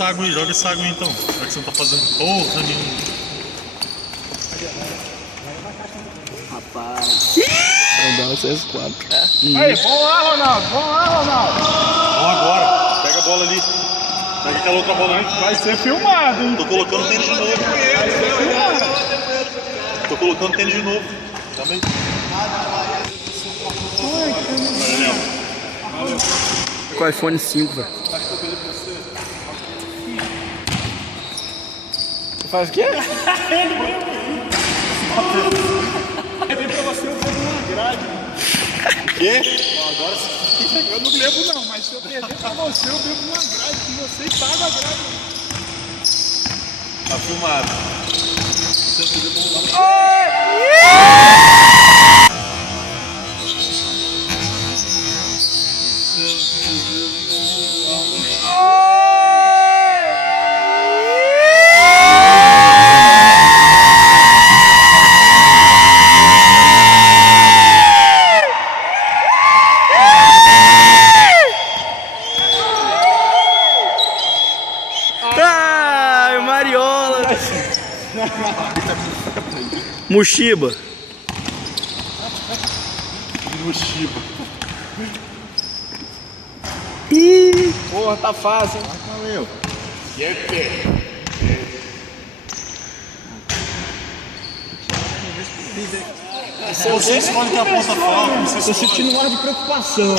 essa água aí, joga essa água aí então. Já que você não tá fazendo porra nenhuma. Rapaz. Vamos dar o CS4. Aí, vamos lá, Ronaldo. Vamos lá, Ronaldo. Vamos agora. Pega a bola ali. Pega aquela outra bola ali. Vai ser filmado, hein? Tô colocando tênis de novo. Vai ser filmado. Tô colocando tênis de novo. Também. Com o iPhone 5, velho. Você faz o quê? Eu dei pra você o dedo na grade. Quê? Agora eu não bebo não, mas se eu perder pra você, eu bebo na grade, que você paga a grade. Tá filmado. Você não podia voltar. Ai, Mariola! Mushiba. No Shiba. Ih, Porra, tá fácil, hein? Valeu. Você escolhe que a ponta falta, você Tô escolhe. sentindo um ar de preocupação, hein?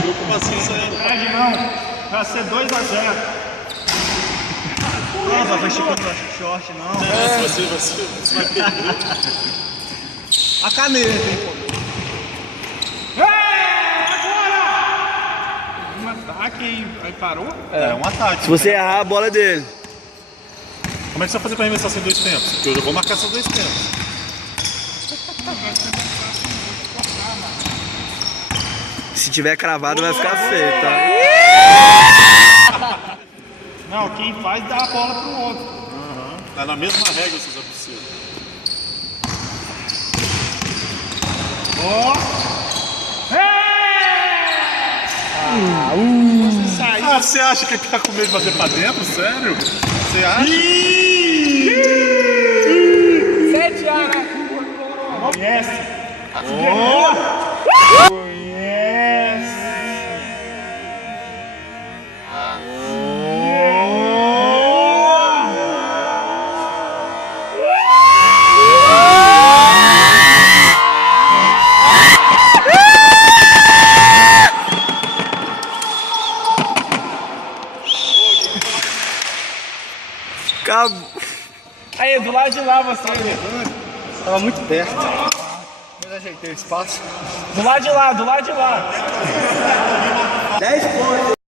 Preocupação isso aí. Grade não, vai ser 2-0. Não, vai chegando no short, não. Você vai perder. A caneta, hein, pô. Um ataque aí parou? É um ataque. se você errar, a bola é dele. Como é que você vai fazer pra arremessar sem dois tempos? Porque eu já vou marcar seus dois tempos. Se tiver cravado, vai ficar feio, tá? Não, quem faz dá a bola pro outro. Tá na mesma regra, seus absurdos. Ó! Ah, você acha que tá com medo de bater pra dentro? Sério? Você acha? 7A, né? Conhece? Acabou. Aí, do lado de lá você. Tava muito perto. Eu ajeitei o espaço. Do lado de lá, do lado de lá. 10 pontos.